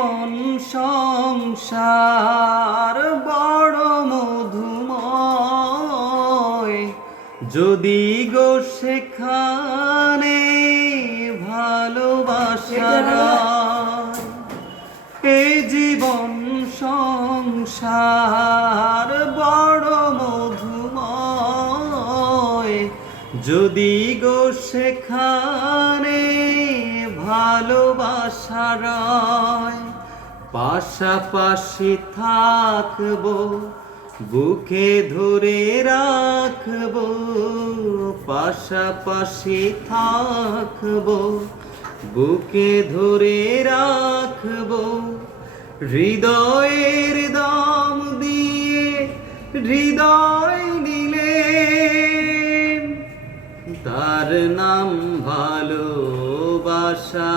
জীবন সংসার বড় মধুময়, যদি গো সেখানে ভালোবাসার এই জীবন সংসার বড় মধুময়, যদি গো সেখানে ভালোবাসার পাশাপাশি থাকবো, বুকে ধরে রাখবো, পাশাপাশি থাকবো, বুকে ধরে রাখবো, হৃদয়ের দাম দিয়ে হৃদয় নিলে তার নাম ভালোবাসা।